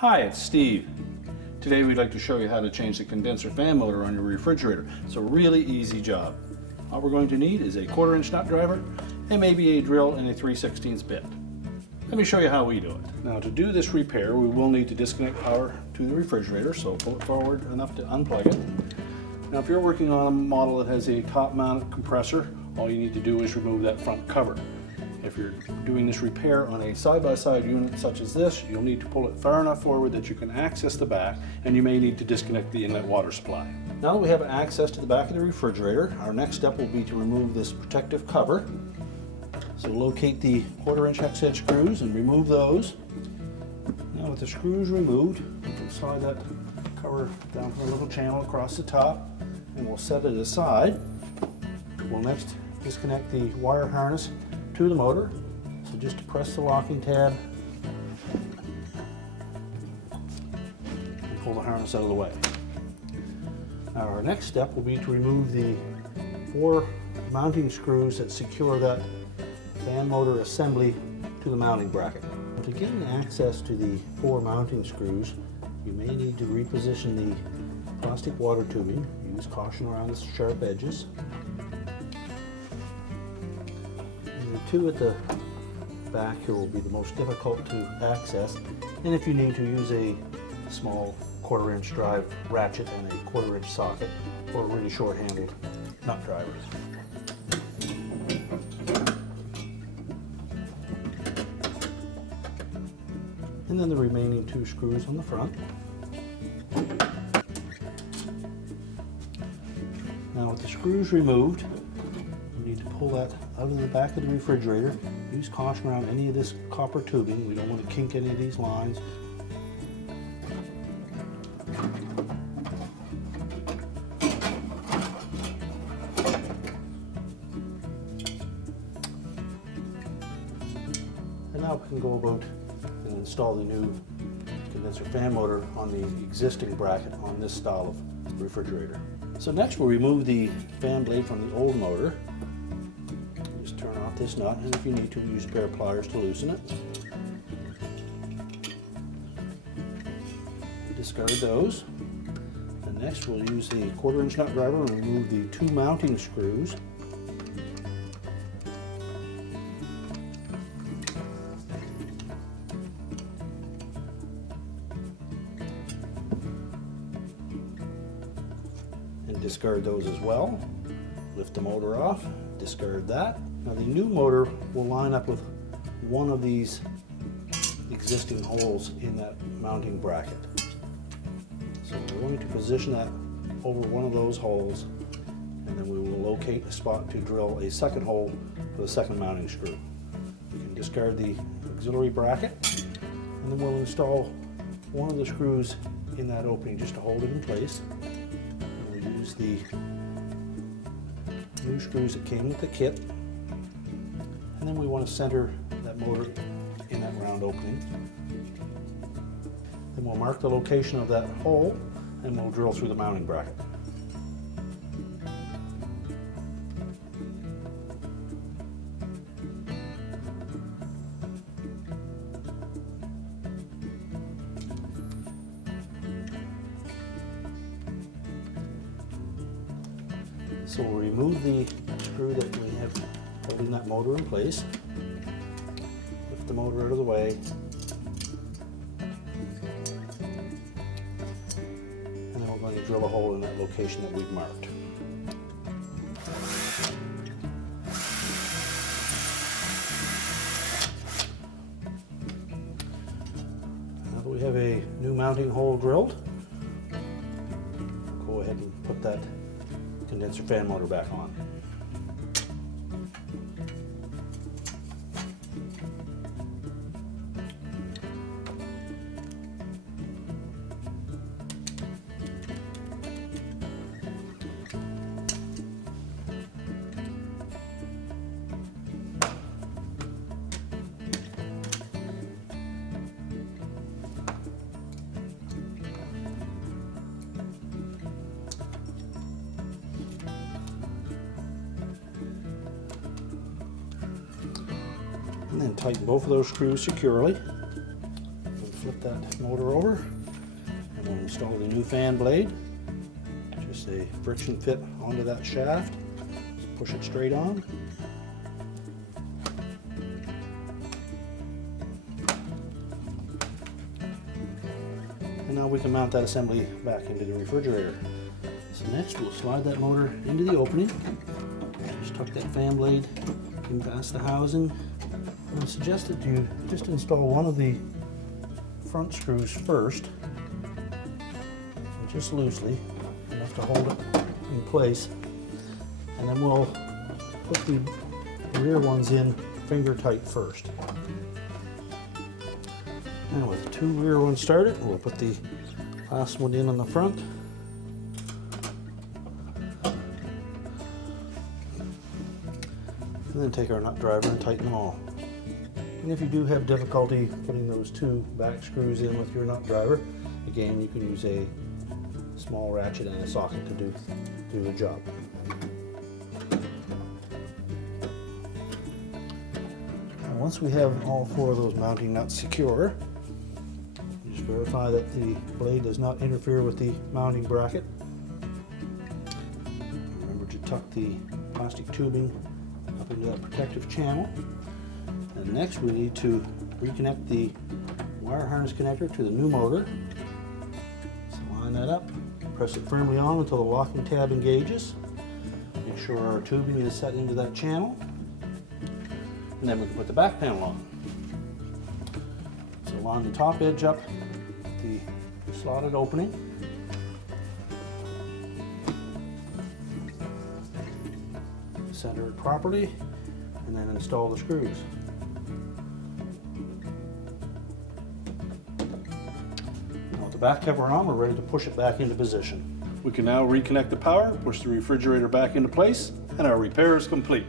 Hi, it's Steve. Today we'd like to show you how to change the condenser fan motor on your refrigerator. It's a really easy job. All we're going to need is a 1/4-inch nut driver and maybe a drill and a 3/16 bit. Let me show you how we do it. Now to do this repair we will need to disconnect power to the refrigerator, so pull it forward enough to unplug it. Now if you're working on a model that has a top mounted compressor, all you need to do is remove that front cover. If you're doing this repair on a side-by-side unit such as this, you'll need to pull it far enough forward that you can access the back, and you may need to disconnect the inlet water supply. Now that we have access to the back of the refrigerator, our next step will be to remove this protective cover. So locate the 1/4-inch hex head screws and remove those. Now with the screws removed, we can slide that cover down from a little channel across the top, and we'll set it aside. We'll next disconnect the wire harness to the motor. So just press the locking tab and pull the harness out of the way. Now our next step will be to remove the 4 mounting screws that secure that fan motor assembly to the mounting bracket. To gain access to the 4 mounting screws, you may need to reposition the plastic water tubing. Use caution around the sharp edges. The 2 at the back here will be the most difficult to access, and if you need to, use a small 1/4-inch drive ratchet and a 1/4-inch socket or really short-handled nut drivers. And then the remaining 2 screws on the front. Now with the screws removed, you need to pull that out of the back of the refrigerator. Use caution around any of this copper tubing. We don't want to kink any of these lines. And now we can go about and install the new condenser fan motor on the existing bracket on this style of refrigerator. So next we'll remove the fan blade from the old motor. Just turn off this nut, and if you need to, use a pair of pliers to loosen it. Discard those. And next we'll use the 1/4-inch nut driver and remove the 2 mounting screws. And discard those as well. Lift the motor off, discard that. Now the new motor will line up with one of these existing holes in that mounting bracket. So we're going to position that over one of those holes, and then we will locate a spot to drill a second hole for the second mounting screw. You can discard the auxiliary bracket, and then we'll install one of the screws in that opening just to hold it in place. And we use the new screws that came with the kit, and then we want to center that motor in that round opening. Then we'll mark the location of that hole, and we'll drill through the mounting bracket. So we'll remove the screw that we have holding that motor in place. Lift the motor out of the way. And then we're going to drill a hole in that location that we've marked. Now that we have a new mounting hole drilled, go ahead and put that condenser fan motor back on. And then tighten both of those screws securely. And flip flip that motor over and we'll install the new fan blade. Just a friction fit onto that shaft. Just push it straight on. And now we can mount that assembly back into the refrigerator. So next we'll slide that motor into the opening. Just tuck that fan blade in past the housing. I suggest that you just install one of the front screws first, just loosely, enough to hold it in place. And then we'll put the rear ones in finger tight first. And with the two rear ones started, we'll put the last one in on the front. And then take our nut driver and tighten them all. And if you do have difficulty putting those two back screws in with your nut driver, again, you can use a small ratchet and a socket to do the job. Now, once we have all four of those mounting nuts secure, just verify that the blade does not interfere with the mounting bracket. Remember to tuck the plastic tubing up into that protective channel. And next we need to reconnect the wire harness connector to the new motor. So line that up, press it firmly on until the locking tab engages. Make sure our tubing is set into that channel. And then we can put the back panel on. So line the top edge up the slotted opening. Center it properly, and then install the screws. Now with the back cover on, we're ready to push it back into position. We can now reconnect the power, push the refrigerator back into place, and our repair is complete.